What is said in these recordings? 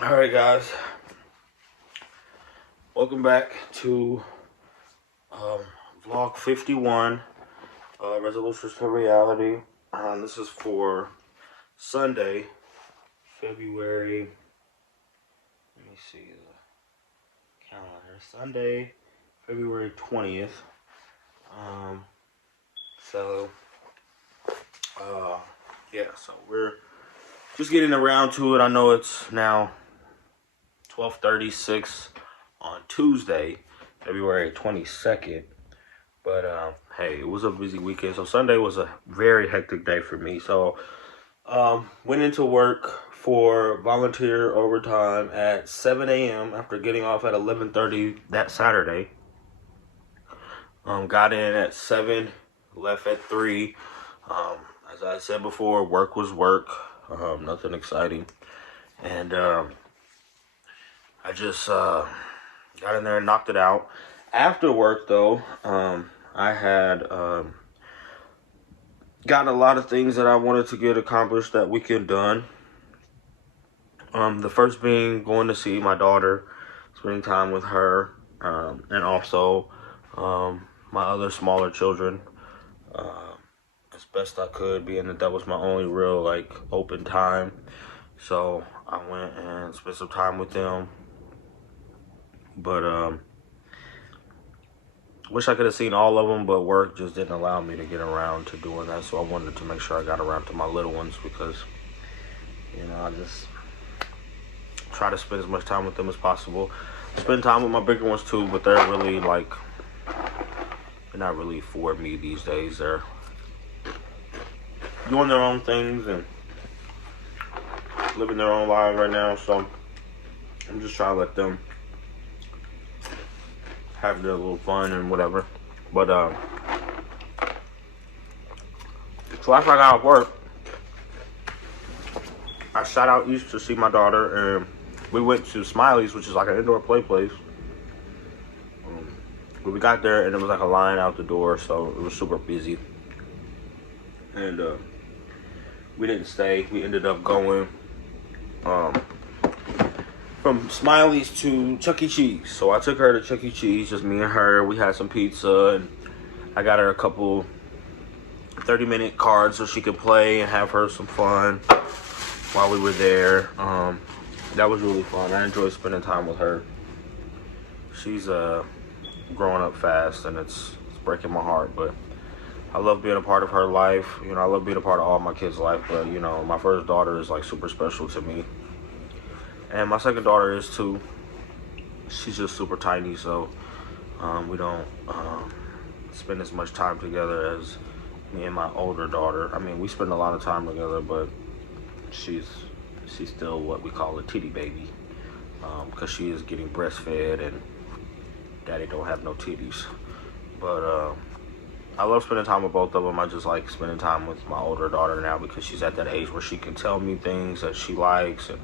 Alright guys, welcome back to vlog 51, Resolutions to Reality. This is for Sunday, February, let me see the calendar, Sunday, February 20th. Yeah, so we're just getting around to it. I know it's now 12:36 on Tuesday, February 22nd. But hey, it was a busy weekend. So Sunday was a very hectic day for me. So went into work for volunteer overtime at 7 a.m. after getting off at 11:30 that Saturday. Got in at 7, left at 3. As I said before, work was work. Nothing exciting. And I just got in there and knocked it out. After work, though, I had gotten a lot of things that I wanted to get accomplished that weekend done. The first being going to see my daughter, spending time with her, and also my other smaller children as best I could, being that that was my only real open time. So I went and spent some time with them. But wish I could have seen all of them, but work just didn't allow me to get around to doing that. So I wanted to make sure I got around to my little ones because, I just try to spend as much time with them as possible. Spend time with my bigger ones too, but they're really they're not really for me these days. They're doing their own things and living their own lives right now. So I'm just trying to let them have their little fun and whatever. But so after I got off work, I shot out east to see my daughter, and we went to Smiley's, which is like an indoor play place. But we got there and there was like a line out the door, so it was super busy. And we didn't stay. We ended up going from Smiley's to Chuck E. Cheese. So I took her to Chuck E. Cheese, just me and her. We had some pizza, and I got her a couple 30-minute cards so she could play and have her some fun while we were there. That was really fun. I enjoyed spending time with her. She's growing up fast, and it's breaking my heart, but I love being a part of her life. I love being a part of all my kids' life, but my first daughter is super special to me. And my second daughter is too. She's just super tiny, so we don't spend as much time together as me and my older daughter. I mean, we spend a lot of time together, but she's still what we call a titty baby, because she is getting breastfed and daddy don't have no titties. But I love spending time with both of them. I just like spending time with my older daughter now because she's at that age where she can tell me things that she likes and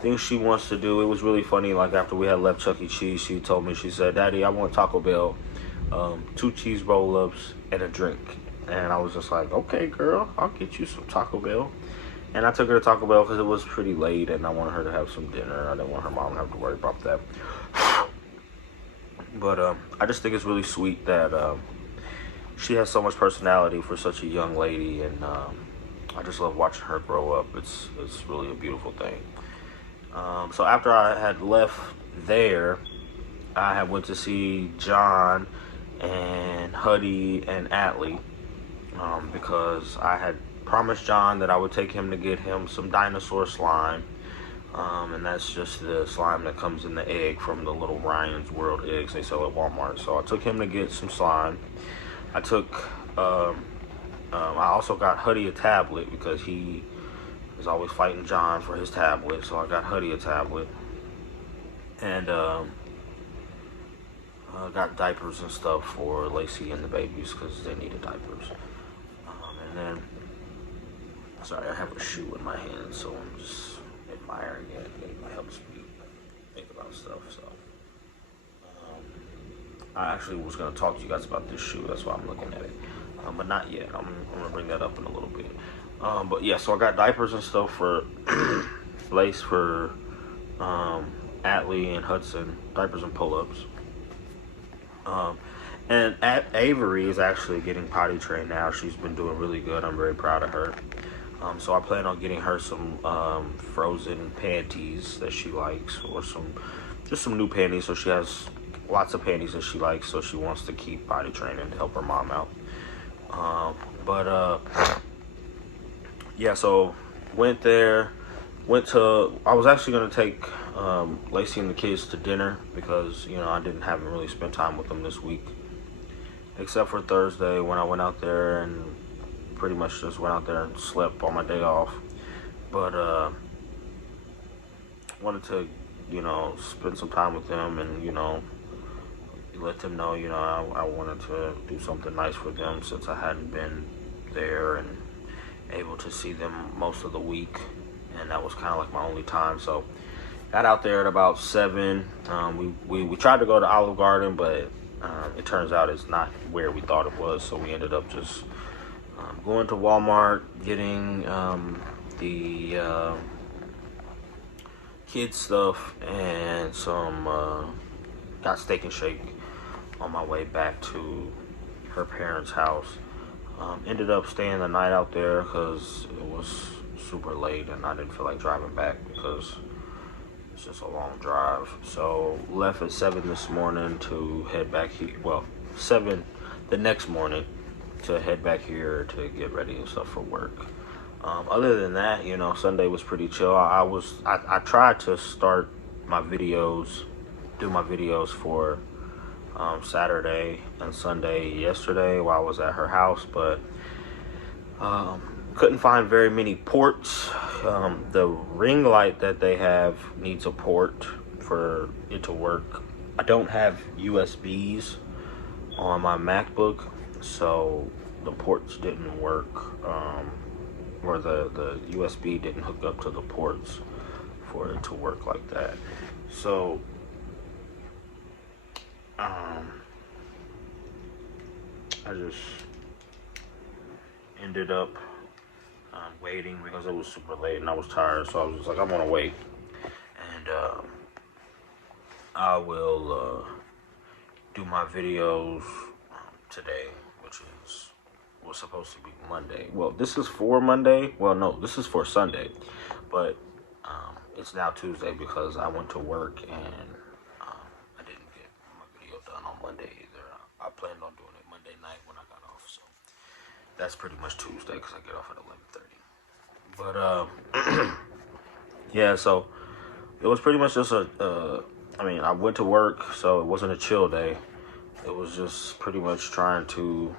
things she wants to do. It was really funny, after we had left Chuck E. Cheese, she told me, she said, "Daddy, I want Taco Bell, 2 cheese roll-ups and a drink." And I was just like, "Okay, girl, I'll get you some Taco Bell." And I took her to Taco Bell because it was pretty late and I wanted her to have some dinner. I didn't want her mom to have to worry about that. But I just think it's really sweet that she has so much personality for such a young lady, and I just love watching her grow up. It's really a beautiful thing. So after I had left there, I had went to see John and Huddy and Atlee, because I had promised John that I would take him to get him some dinosaur slime. And that's just the slime that comes in the egg from the little Ryan's World eggs they sell at Walmart. So I took him to get some slime. I also got Huddy a tablet because he is always fighting John for his tablet. So I got Huddy a tablet. And I got diapers and stuff for Lacey and the babies because they needed diapers. And then, sorry, I have a shoe in my hand, so I'm just admiring it. It helps me think about stuff. So I actually was going to talk to you guys about this shoe. That's why I'm looking at it. But not yet. I'm going to bring that up in a little bit. But yeah, so I got diapers and stuff for Lace for Atlee and Hudson, diapers and pull-ups. And Avery is actually getting potty trained now. She's been doing really good. I'm very proud of her. So I plan on getting her some frozen panties that she likes, or just some new panties. So she has lots of panties that she likes. So she wants to keep potty training to help her mom out. Yeah. So went there. I was actually gonna take Lacey and the kids to dinner because I haven't really spent time with them this week, except for Thursday when I went out there and pretty much just went out there and slept on my day off. But wanted to spend some time with them and let them know I wanted to do something nice for them since I hadn't been there and able to see them most of the week, and that was kind of like my only time. So got out there at about 7. We tried to go to Olive Garden, but it turns out it's not where we thought it was. So we ended up just going to Walmart, getting the kids stuff, and some got Steak and Shake on my way back to her parents' house. Ended up staying the night out there because it was super late and I didn't feel like driving back because it's just a long drive. So left at 7 this morning to head back here. Well, 7 the next morning to head back here to get ready and stuff for work. Other than that, Sunday was pretty chill. I tried to start my videos, do my videos for Saturday and Sunday yesterday while I was at her house, but couldn't find very many ports. The ring light that they have needs a port for it to work. I don't have USBs on my MacBook, so the ports didn't work, or the USB didn't hook up to the ports for it to work like that. So I just ended up waiting because it was super late and I was tired, so I was just like, I'm gonna wait, and I will do my videos today, which was supposed to be Monday. Well, this is for Monday. Well, no, this is for Sunday, but it's now Tuesday because I went to work and I didn't get my video done on Monday either. I planned on doing it Monday night when I got off, so that's pretty much Tuesday because I get off at 11:30. But yeah, so it was pretty much just I went to work, so it wasn't a chill day. It was just pretty much trying to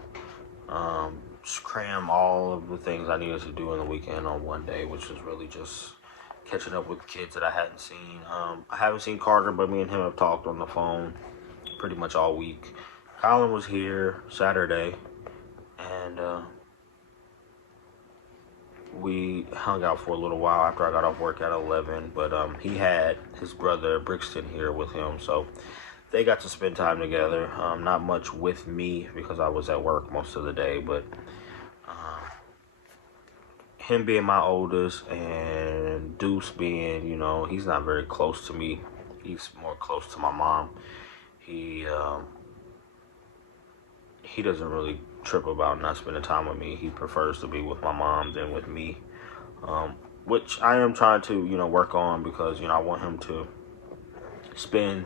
cram all of the things I needed to do in the weekend on one day, which was really just catching up with kids that I hadn't seen. I haven't seen Carter, but me and him have talked on the phone pretty much all week. Colin was here Saturday, and we hung out for a little while after I got off work at 11, but he had his brother Brixton here with him, so they got to spend time together. Not much with me because I was at work most of the day, but him being my oldest and Deuce being, he's not very close to me. He's more close to my mom. He doesn't really trip about not spending time with me. He prefers to be with my mom than with me, which I am trying to, work on because, I want him to spend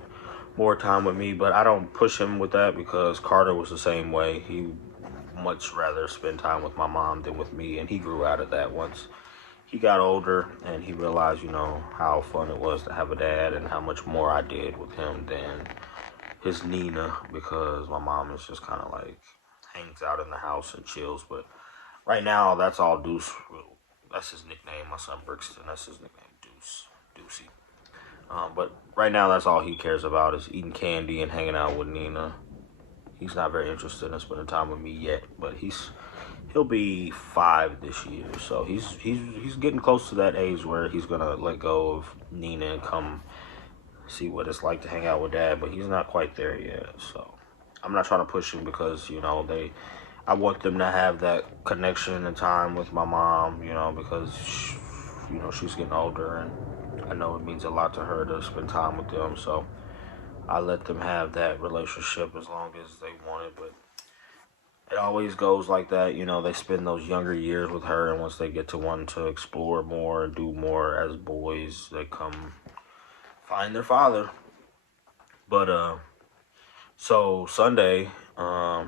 more time with me, but I don't push him with that because Carter was the same way. He much rather spend time with my mom than with me, and he grew out of that once he got older and he realized, how fun it was to have a dad and how much more I did with him than his Nina, because my mom is just kind of like hangs out in the house and chills. But right now, that's all Deuce. That's his nickname. My son Brixton, that's his nickname, Deuce, Deucey. But right now, that's all he cares about is eating candy and hanging out with Nina. He's not very interested in spending time with me yet, but he'll be 5 this year, so he's getting close to that age where he's gonna let go of Nina and come see what it's like to hang out with Dad. But he's not quite there yet, so I'm not trying to push him because I want them to have that connection and time with my mom, because she's getting older and I know it means a lot to her to spend time with them, so I let them have that relationship as long as they want it. But it always goes like that, you know. They spend those younger years with her, and once they get to want to explore more and do more as boys, they come find their father. But so Sunday, what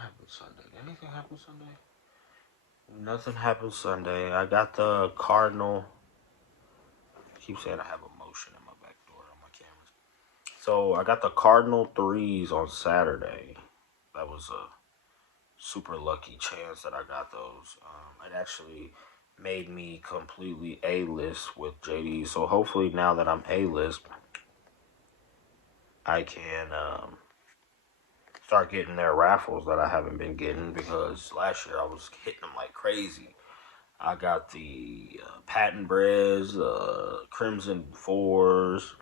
happened Sunday? Did anything happen Sunday? Nothing happened Sunday. I got the Cardinal. I keep saying I have a motion in my back door on my cameras. So I got the Cardinal threes on Saturday. That was a super lucky chance that I got those. It actually made me completely A-list with JD. So hopefully now that I'm A-list, I can start getting their raffles that I haven't been getting, because last year I was hitting them like crazy. I got the Patent Breads, Crimson Fours.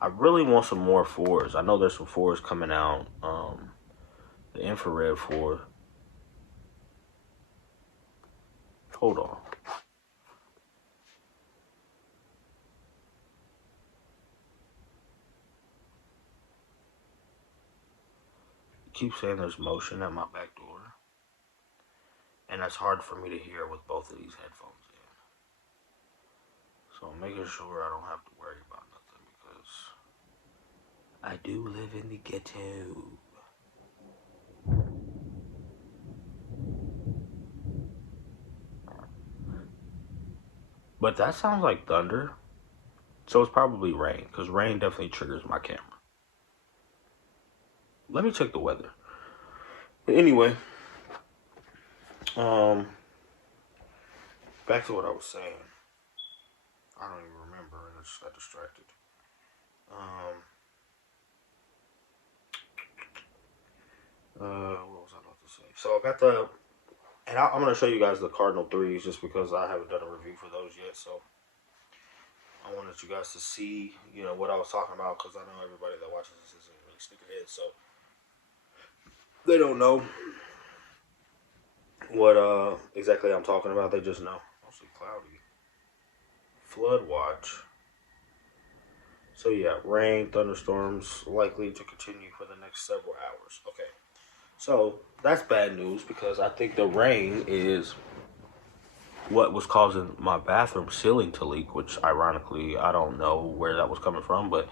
I really want some more fours. I know there's some fours coming out. The infrared four. Hold on. Keep saying there's motion at my back door, and that's hard for me to hear with both of these headphones in. So I'm making sure I don't have to worry about nothing, because I do live in the ghetto. But that sounds like thunder, so it's probably rain, because rain definitely triggers my camera. Let me check the weather. But anyway, back to what I was saying. I don't even remember, and I just got distracted. What was I about to say? So I got the, and I'm gonna show you guys the Cardinal threes just because I haven't done a review for those yet. So I wanted you guys to see, you know, what I was talking about, because I know everybody that watches this isn't really sneakerhead, so they don't know what exactly I'm talking about. They just know. Mostly cloudy. Flood watch. So yeah, rain, thunderstorms likely to continue for the next several hours. Okay. So that's bad news, because I think the rain is what was causing my bathroom ceiling to leak, which ironically I don't know where that was coming from, but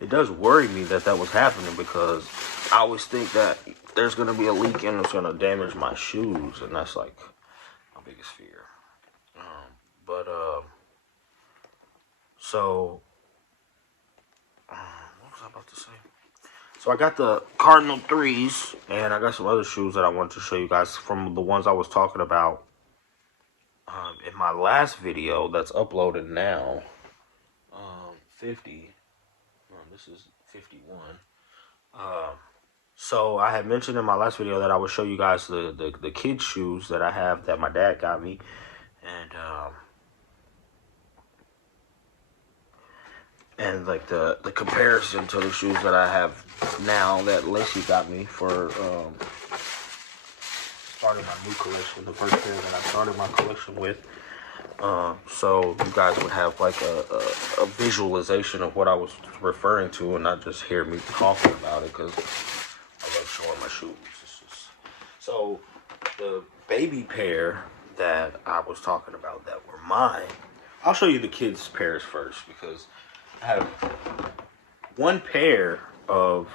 it does worry me that that was happening, because I always think that there's going to be a leak and it's going to damage my shoes, and that's like my biggest fear. So what was I about to say? So I got the Cardinal threes, and I got some other shoes that I wanted to show you guys from the ones I was talking about in my last video that's uploaded now. 50. This is 51. So I had mentioned in my last video that I would show you guys the kids shoes that I have that my dad got me, and like the comparison to the shoes that I have now that Lacey got me for starting my new collection, the first pair that I started my collection with. So you guys would have like a visualization of what I was referring to, and not just hear me talking about it, because I love showing my shoes. So the baby pair that I was talking about that were mine, I'll show you the kids' pairs first, because I have one pair of,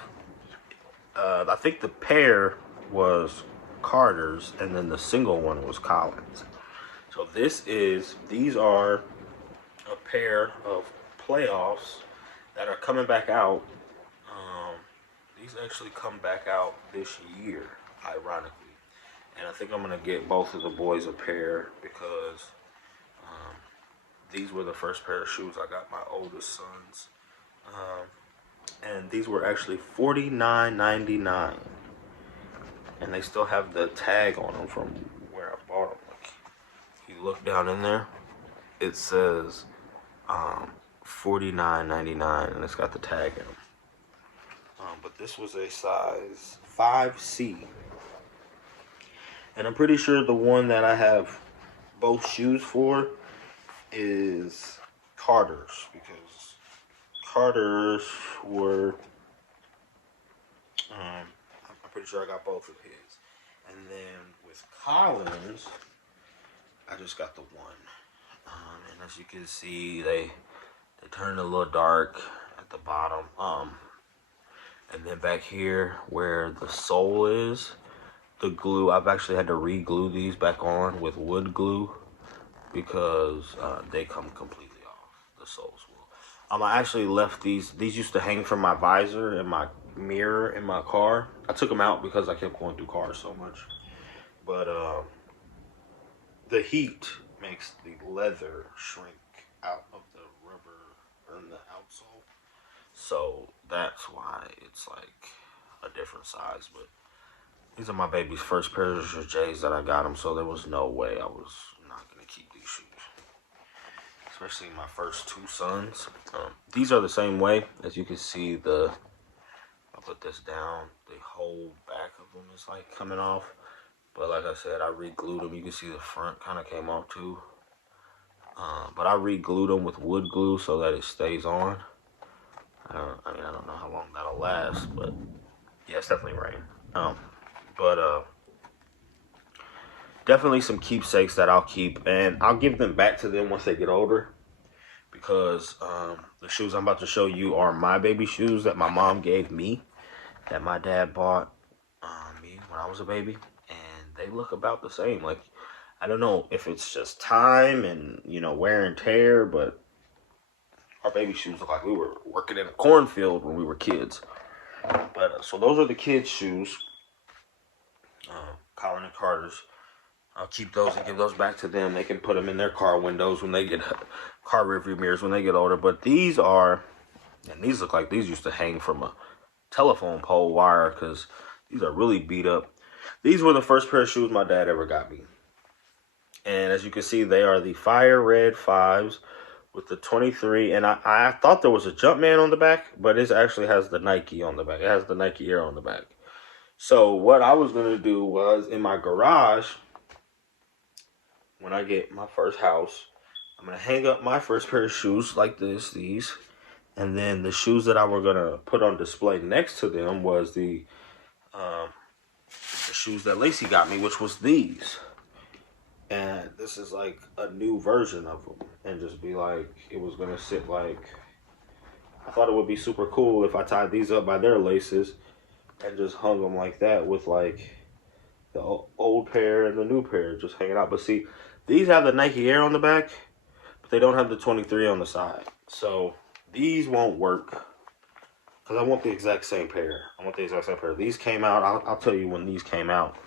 I think the pair was Carter's, and then the single one was Collins. So these are a pair of playoffs that are coming back out. These actually come back out this year, ironically. And I think I'm going to get both of the boys a pair, because these were the first pair of shoes I got my oldest sons. And these were actually $49.99. And they still have the tag on them from where I bought them. Like, you look down in there, it says $49.99, and it's got the tag in them. But this was a size 5C. And I'm pretty sure the one that I have both shoes for is Carter's, because Carter's were, I'm pretty sure I got both of his. And then with Collins, I just got the one. And as you can see, they turned a little dark at the bottom. And then back here where the sole is, the glue, I've actually had to re-glue these back on with wood glue because they come completely off, the soles will. I actually left these used to hang from my visor and my mirror in my car. I took them out because I kept going through cars so much. But the heat makes the leather shrink out of the rubber and the outsole. So that's why it's like a different size. But these are my baby's first pair of J's that I got him, so there was no way I was not going to keep these shoes. Especially my first two sons. These are the same way. As you can see, I'll put this down, the whole back of them is like coming off. But like I said, I re-glued them. You can see the front kind of came off too. But I re-glued them with wood glue so that it stays on. I don't know how long that'll last, but yeah, it's definitely rain. But definitely some keepsakes that I'll keep, and I'll give them back to them once they get older, because the shoes I'm about to show you are my baby shoes that my mom gave me, that my dad bought me when I was a baby, and they look about the same. Like, I don't know if it's just time and, you know, wear and tear, but our baby shoes look like we were working in a cornfield when we were kids. But so those are the kids' shoes, Colin and Carter's. I'll keep those and give those back to them. They can put them in their car windows when they get car rearview mirrors when they get older. But these are, and these look like these used to hang from a telephone pole wire, because these are really beat up. These were the first pair of shoes my dad ever got me. And as you can see, they are the fire red 5s with the 23. And I thought there was a Jumpman on the back, but it actually has the Nike on the back. It has the Nike Air on the back. So what I was going to do was, in my garage, when I get my first house, I'm going to hang up my first pair of shoes like these. And then the shoes that I were going to put on display next to them was the shoes that Lacey got me, which was these. And this is like a new version of them. And just be like, it was going to sit like, I thought it would be super cool if I tied these up by their laces and just hung them like that with like the old pair and the new pair just hanging out. But see, these have the Nike Air on the back, but they don't have the 23 on the side. So these won't work, because I want the exact same pair. These came out, I'll tell you when these came out,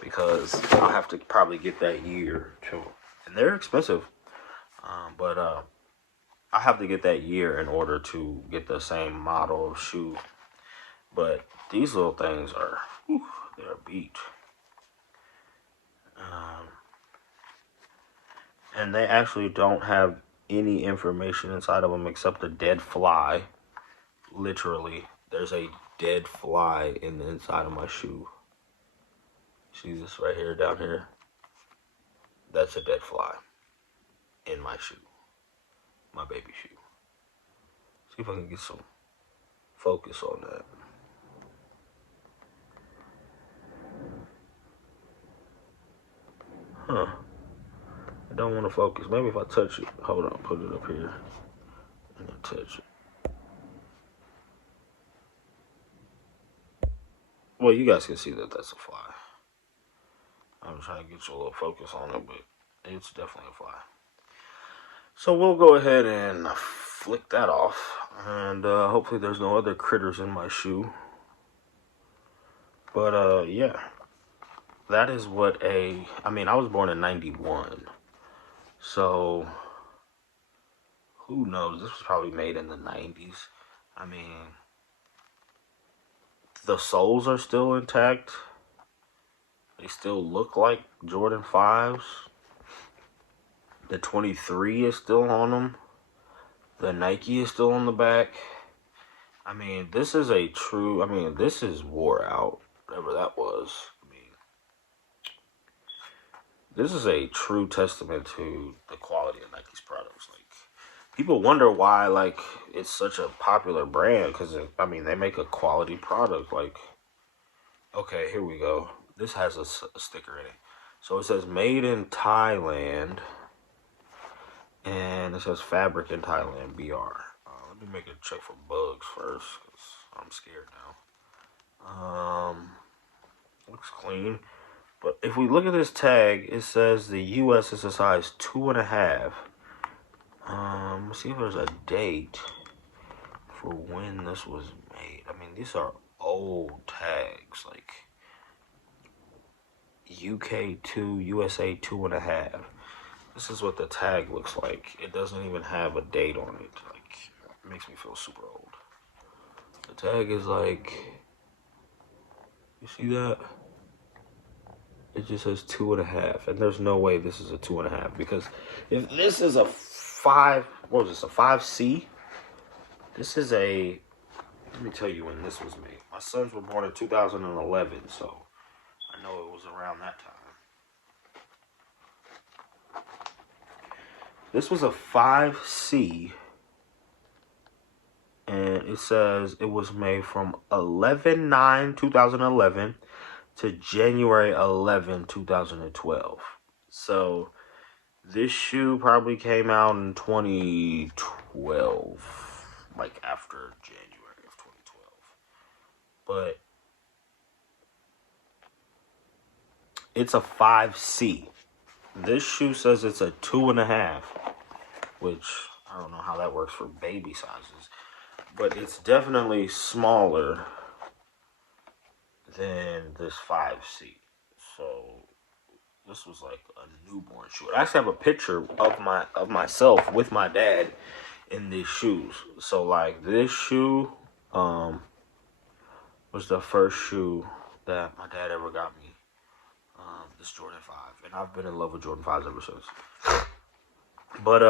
because I'll have to probably get that year too. And they're expensive. But I have to get that year in order to get the same model of shoe. But these little things are, they're beat. And they actually don't have any information inside of them except a dead fly. Literally, there's a dead fly in the inside of my shoe. See this right here, down here? That's a dead fly in my shoe. My baby shoe. See if I can get some focus on that. Huh. I don't want to focus. Maybe if I touch it. Hold on, put it up here. And then touch it. Well, you guys can see that that's a fly. I'm trying to get you a little focus on it, but it's definitely a fly. So we'll go ahead and flick that off. And hopefully there's no other critters in my shoe. But yeah. That is what I was born in 91. So, who knows? This was probably made in the 90s. I mean, the soles are still intact. They still look like Jordan 5s. The 23 is still on them. The Nike is still on the back. I mean, this is this is wore out, whatever that was. This is a true testament to the quality of Nike's products. Like, people wonder why, like, it's such a popular brand. Because, I mean, they make a quality product. Like, okay, here we go. This has a sticker in it. So it says made in Thailand. And it says fabric in Thailand, BR. Let me make a check for bugs first, because I'm scared now. Looks clean. But if we look at this tag, it says the US is a size 2.5. Let's see if there's a date for when this was made. I mean, these are old tags, like UK 2, USA 2.5. This is what the tag looks like. It doesn't even have a date on it. Like, it makes me feel super old. The tag is like, you see that? It just says 2.5, and there's no way this is a 2.5, because if this is a 5, what was this, a 5C? This is a, let me tell you when this was made. My sons were born in 2011, so I know it was around that time. This was a 5C, and it says it was made from 11/9/2011 to January 11, 2012. So this shoe probably came out in 2012, like after January of 2012. But it's a 5C. This shoe says it's a 2.5, which I don't know how that works for baby sizes, but it's definitely smaller than this 5C. So this was like a newborn shoe. I actually have a picture of myself with my dad in these shoes. So like this shoe was the first shoe that my dad ever got me. This Jordan 5, and I've been in love with Jordan 5s ever since. But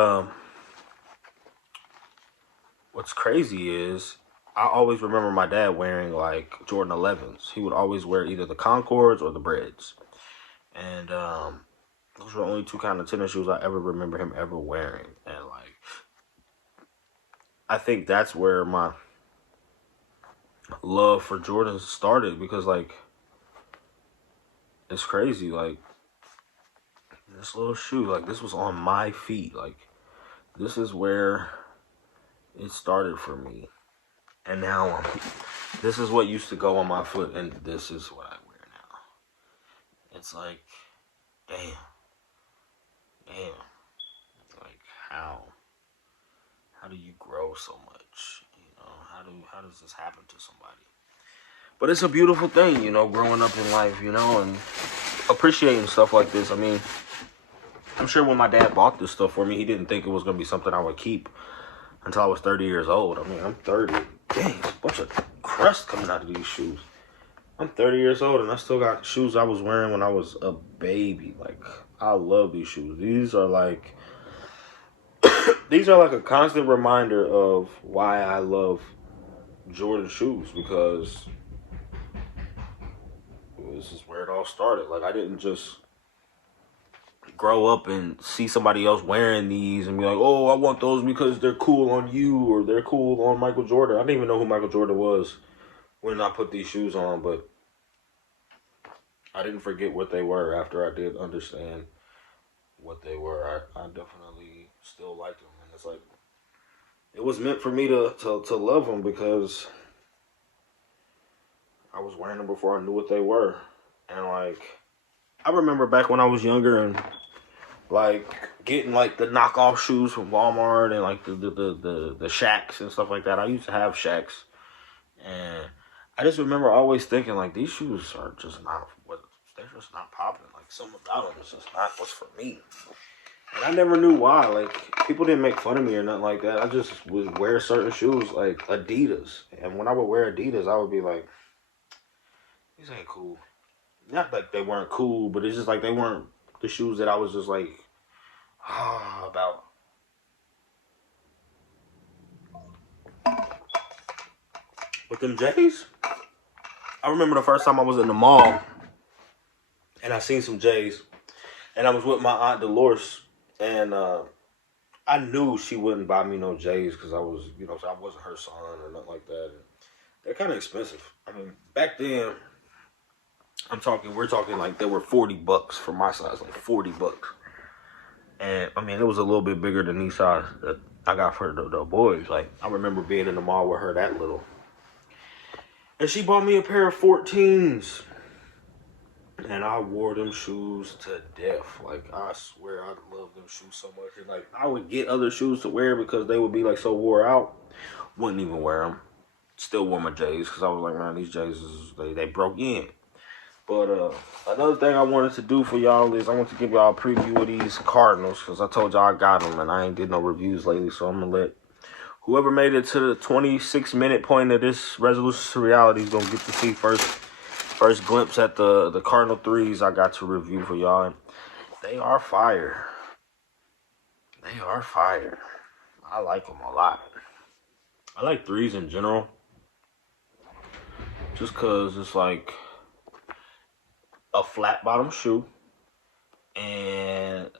what's crazy is I always remember my dad wearing like Jordan 11s. He would always wear either the Concords or the Breds. And those were the only two kind of tennis shoes I ever remember him ever wearing. And like, I think that's where my love for Jordans started, because like, it's crazy. Like, this little shoe, like, this was on my feet. Like, this is where it started for me. And now this is what used to go on my foot, and this is what I wear now. It's like, damn. Like, how do you grow so much? You know, how does this happen to somebody? But it's a beautiful thing, you know, growing up in life, you know, and appreciating stuff like this. I mean, I'm sure when my dad bought this stuff for me, he didn't think it was going to be something I would keep until I was 30 years old. I mean, I'm 30. Dang, there's a bunch of crust coming out of these shoes. I'm 30 years old, and I still got shoes I was wearing when I was a baby. Like, I love these shoes. These are like a constant reminder of why I love Jordan shoes, because this is where it all started. Like, I didn't just grow up and see somebody else wearing these and be like, oh, I want those because they're cool on you or they're cool on Michael Jordan. I didn't even know who Michael Jordan was when I put these shoes on, but I didn't forget what they were after I did understand what they were. I definitely still liked them, and it's like, it was meant for me to love them, because I was wearing them before I knew what they were. And like, I remember back when I was younger and like getting like the knockoff shoes from Walmart and like the Shacks and stuff like that. I used to have Shacks, and I just remember always thinking like, these shoes are just not what, they're just not popping. Like, something about them is just not what's for me. And I never knew why. Like, people didn't make fun of me or nothing like that. I just would wear certain shoes like Adidas, and when I would wear Adidas, I would be like, these ain't cool. Not like they weren't cool, but it's just like they weren't the shoes that I was just like, about. But them J's, I remember the first time I was in the mall and I seen some J's, and I was with my aunt Dolores, and I knew she wouldn't buy me no J's because I was, so I wasn't her son or nothing like that. And they're kind of expensive. I mean, back then, we're talking like they were $40 for my size, like $40. And I mean, it was a little bit bigger than these size that I got for the boys. Like, I remember being in the mall with her that little. And she bought me a pair of 14s. And I wore them shoes to death. Like, I swear I love them shoes so much. And like, I would get other shoes to wear because they would be like so wore out. Wouldn't even wear them. Still wore my J's because I was like, man, these J's, they broke in. But another thing I wanted to do for y'all is I want to give y'all a preview of these Cardinals because I told y'all I got them and I ain't did no reviews lately. So I'm going to let whoever made it to the 26-minute point of this Resolution to Reality is going to get to see first glimpse at the Cardinal threes I got to review for y'all. And they are fire. They are fire. I like them a lot. I like threes in general. Just because it's like a flat bottom shoe. And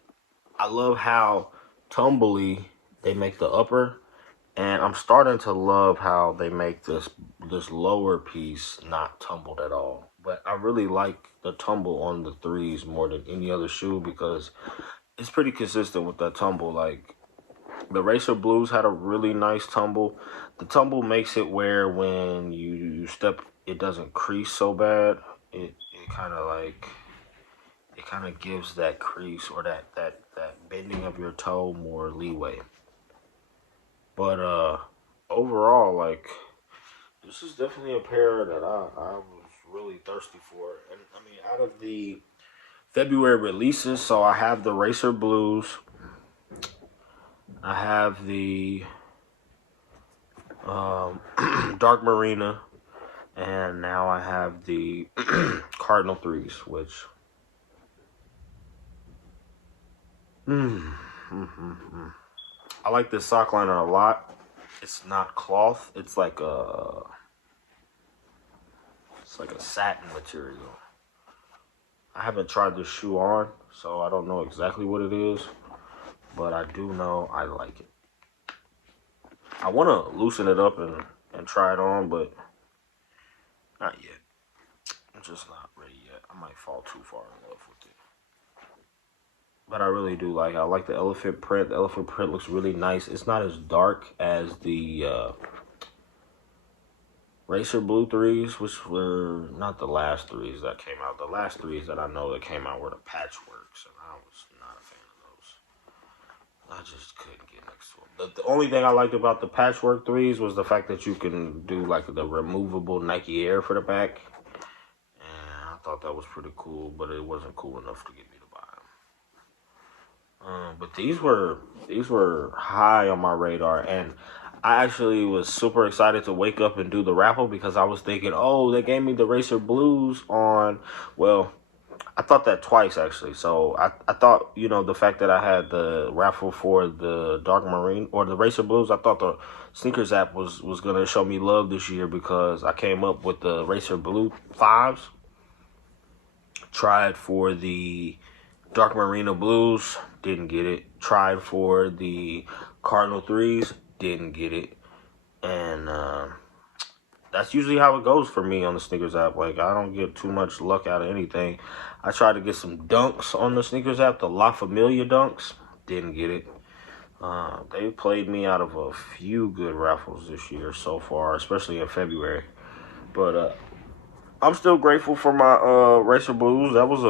I love how tumbly they make the upper. And I'm starting to love how they make this lower piece not tumbled at all. But I really like the tumble on the threes more than any other shoe because it's pretty consistent with that tumble. Like, the Racer Blues had a really nice tumble. The tumble makes it where when you step, it doesn't crease so bad. It kind of gives that crease or that bending of your toe more leeway. But overall, like, this is definitely a pair that I was really thirsty for. And I mean, out of the February releases, so I have the Racer Blues, I have the Dark Marina, and now I have the Cardinal threes, which I like this sock liner a lot. It's not cloth. It's like a satin material. I haven't tried this shoe on, so I don't know exactly what it is, but I do know I like it. I want to loosen it up and try it on, but not yet. I'm just not ready yet. I might fall too far in love with it. But I really do I like the elephant print. The elephant print looks really nice. It's not as dark as the Racer Blue threes, which were not the last threes that came out. The last threes that I know that came out were the patchworks, and I was not a fan of those. I just couldn't get next to them. The only thing I liked about the patchwork threes was the fact that you can do like the removable Nike Air for the back. And I thought that was pretty cool, but it wasn't cool enough to get me to buy them. But these were high on my radar, and I actually was super excited to wake up and do the raffle because I was thinking, oh, they gave me the Racer Blues on, well, I thought that twice actually. So I thought, the fact that I had the raffle for the Dark Marine or the Racer Blues, I thought the Sneakers app was going to show me love this year because I came up with the Racer Blue 5s. Tried for the Dark Marina Blues, didn't get it. Tried for the Cardinal 3s, didn't get it. And that's usually how it goes for me on the Sneakers app. Like, I don't get too much luck out of anything. I tried to get some dunks on the Sneakers app, the La Familia dunks, didn't get it. They played me out of a few good raffles this year so far, especially in February. But I'm still grateful for my Racer Blues. That was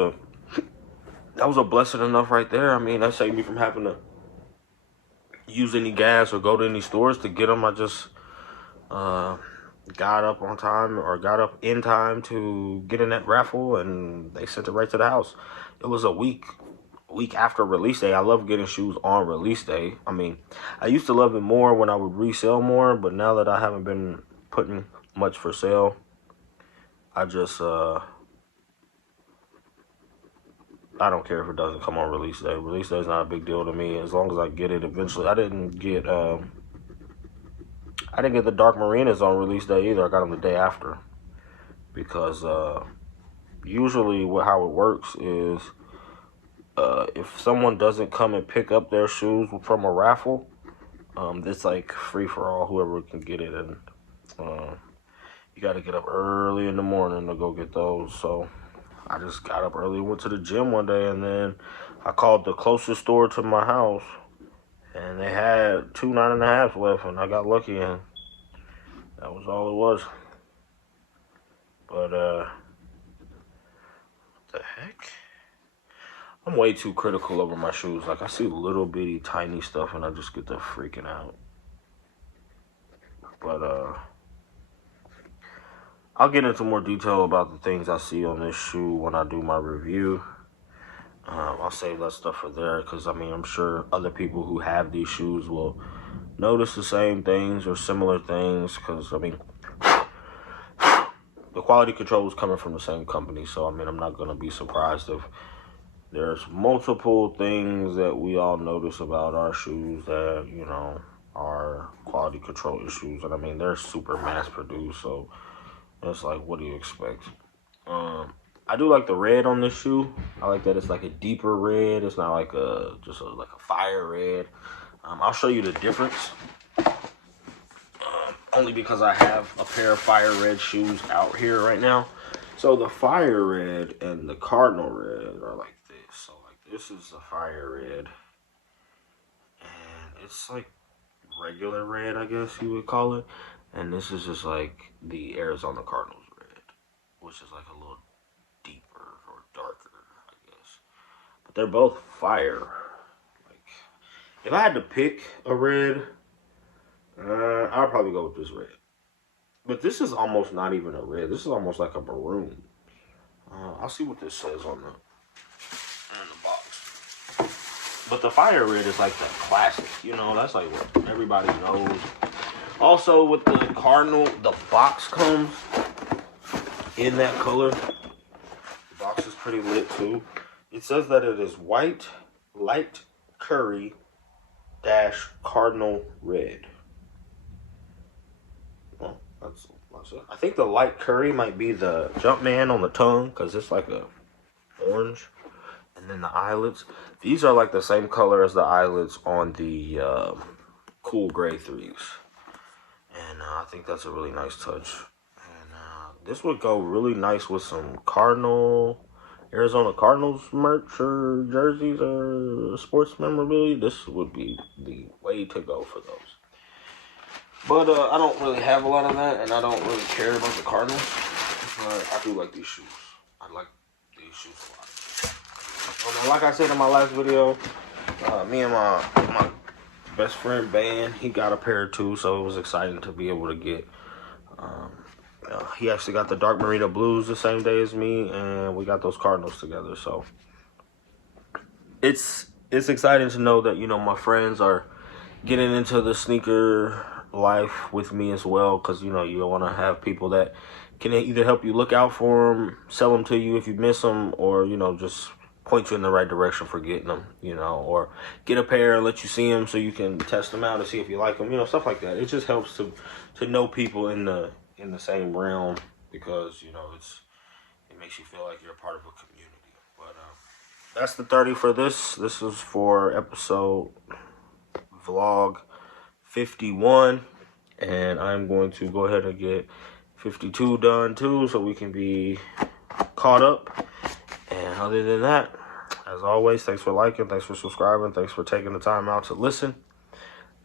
a blessing enough right there. I mean, that saved me from having to use any gas or go to any stores to get them. I just got up on time or got up in time to get in that raffle, and they sent it right to the house. It was a week after release day. I love getting shoes on release day. I mean, I used to love it more when I would resell more, but now that I haven't been putting much for sale, I just I don't care if it doesn't come on release day. Release day is not a big deal to me as long as I get it eventually. I didn't get the Dark Marinas on release day either. I got them the day after because usually how it works is if someone doesn't come and pick up their shoes from a raffle, it's like free for all, whoever can get it. And you got to get up early in the morning to go get those. So I just got up early, went to the gym one day, and then I called the closest store to my house, and they had 2 9.5s left, and I got lucky, and that was all it was. But what the heck? I'm way too critical over my shoes. Like, I see little bitty tiny stuff and I just get to freaking out. But I'll get into more detail about the things I see on this shoe when I do my review. I'll save that stuff for there because, I mean, I'm sure other people who have these shoes will notice the same things or similar things because, I mean, the quality control is coming from the same company. So, I mean, I'm not going to be surprised if there's multiple things that we all notice about our shoes that, you know, are quality control issues. And I mean, they're super mass produced, so it's like, what do you expect? I do like the red on this shoe. I like that it's like a deeper red. It's not like just like a fire red. I'll show you the difference. Only because I have a pair of fire red shoes out here right now. So the fire red and the cardinal red are like this. So like this is the fire red, and it's like regular red, I guess you would call it. And this is just like the Arizona Cardinals red, which is like a little deeper or darker, I guess. But they're both fire. Like, if I had to pick a red, I'd probably go with this red. But this is almost not even a red. This is almost like a maroon. I'll see what this says on the box. But the fire red is like the classic. You know, that's like what everybody knows. Also, with the Cardinal, the box comes in that color. The box is pretty lit too. It says that it is white, light curry, dash cardinal red. Well, that's it. I think the light curry might be the Jumpman on the tongue because it's like a orange. And then the eyelets. These are like the same color as the eyelets on the cool gray 3s. And I think that's a really nice touch. And this would go really nice with some Arizona Cardinals merch or jerseys or sports memorabilia. This would be the way to go for those. But I don't really have a lot of that, and I don't really care about the Cardinals. But I do like these shoes. I like these shoes a lot. Like I said in my last video, me and my best friend Ban, he got a pair too, so it was exciting to be able to get. He actually got the dark Marina Blues the same day as me, and we got those Cardinals together. So it's exciting to know that, you know, my friends are getting into the sneaker life with me as well, because, you know, you want to have people that can either help you look out for them, sell them to you if you miss them, or, you know, just point you in the right direction for getting them, you know, or get a pair and let you see them so you can test them out and see if you like them, you know, stuff like that. It just helps to know people in the same realm, because, you know, it makes you feel like you're a part of a community. But that's the 30 for this. This is for episode vlog 51, and I'm going to go ahead and get 52 done too, so we can be caught up. And other than that, as always, thanks for liking, thanks for subscribing, thanks for taking the time out to listen.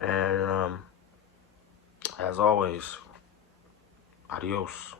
And as always, adios.